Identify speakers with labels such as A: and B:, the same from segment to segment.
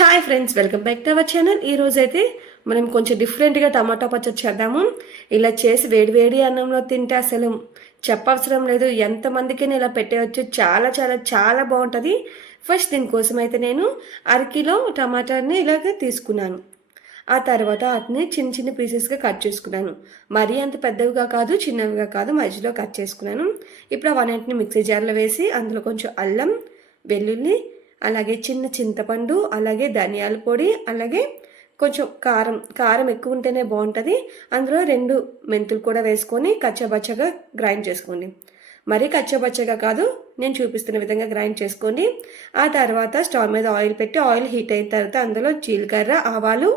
A: Hi friends welcome back to our channel ఈరోజు అయితే మనం కొంచెం డిఫరెంట్గా టమాటా పచ్చడి చేద్దాము. ఇలా చేసి వేడి వేడి అన్నంలో తింటే అసలు చెప్పవసరం లేదు. ఎంతమందికైనా ఇలా పెట్టేయచ్చు. చాలా చాలా చాలా బాగుంటుంది. ఫస్ట్ దీనికోసం అయితే నేను అరకిలో టమాటాని ఇలాగ తీసుకున్నాను. ఆ తర్వాత వాటిని చిన్న చిన్న పీసెస్గా కట్ చేసుకున్నాను. మరీ అంత పెద్దవిగా కాదు చిన్నవిగా కాదు మధ్యలో కట్ చేసుకున్నాను. ఇప్పుడు అవన్నింటిని మిక్సీ జార్లో వేసి అందులో కొంచెం అల్లం వెల్లుల్లి అలాగే చిన్న చింతపండు అలాగే ధనియాల పొడి అలాగే కొంచెం కారం కారం ఎక్కువ ఉంటేనే బాగుంటుంది. అందులో రెండు మెంతులు కూడా వేసుకొని కచ్చబచ్చగా గ్రైండ్ చేసుకోండి. మరీ కచ్చబచ్చగా కాదు నేను చూపిస్తున్న విధంగా గ్రైండ్ చేసుకోండి. ఆ తర్వాత స్టవ్ మీద ఆయిల్ పెట్టి ఆయిల్ హీట్ అయిన తర్వాత అందులో జీలకర్ర ఆవాలు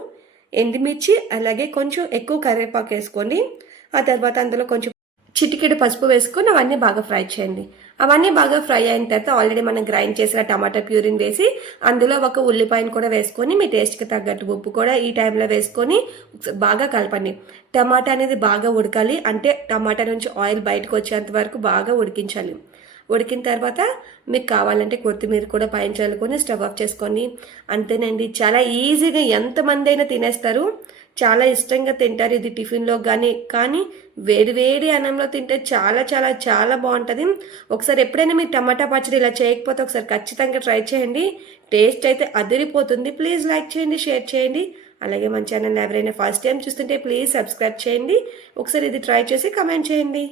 A: ఎండుమిర్చి అలాగే కొంచెం ఎక్కువ కరివేపాకు వేసుకోండి. ఆ తర్వాత అందులో కొంచెం చిటికెడు పసుపు వేసుకొని అవన్నీ బాగా ఫ్రై చేయండి. అవన్నీ బాగా ఫ్రై అయిన తర్వాత ఆల్రెడీ మనం గ్రైండ్ చేసిన టమాటా ప్యూరిని వేసి అందులో ఒక ఉల్లిపాయను కూడా వేసుకొని మీ టేస్ట్కి తగ్గట్టు ఉప్పు కూడా ఈ టైంలో వేసుకొని బాగా కలపండి. టమాటా అనేది బాగా ఉడకాలి. అంటే టమాటా నుంచి ఆయిల్ బయటకు వచ్చేంత వరకు బాగా ఉడికించాలి. ఉడికిన తర్వాత మీకు కావాలంటే కొత్తిమీర కూడా పైన చల్లుకొని స్టవ్ ఆఫ్ చేసుకొని అంతేనండి. చాలా ఈజీగా ఎంతమంది అయినా తినేస్తారు. చాలా ఇష్టంగా తింటారు ఇది టిఫిన్లో కానీ కానీ వేడి వేడి అన్నంలో తింటే చాలా చాలా చాలా బాగుంటుంది. ఒకసారి ఎప్పుడైనా మీరు టమాటా పచ్చడి ఇలా చేయకపోతే ఒకసారి ఖచ్చితంగా ట్రై చేయండి. టేస్ట్ అయితే అదిరిపోతుంది. ప్లీజ్ లైక్ చేయండి షేర్ చేయండి. అలాగే మన ఛానల్ ఎవరైనా ఫస్ట్ టైం చూస్తుంటే ప్లీజ్ సబ్స్క్రైబ్ చేయండి. ఒకసారి ఇది ట్రై చేసి కమెంట్ చేయండి.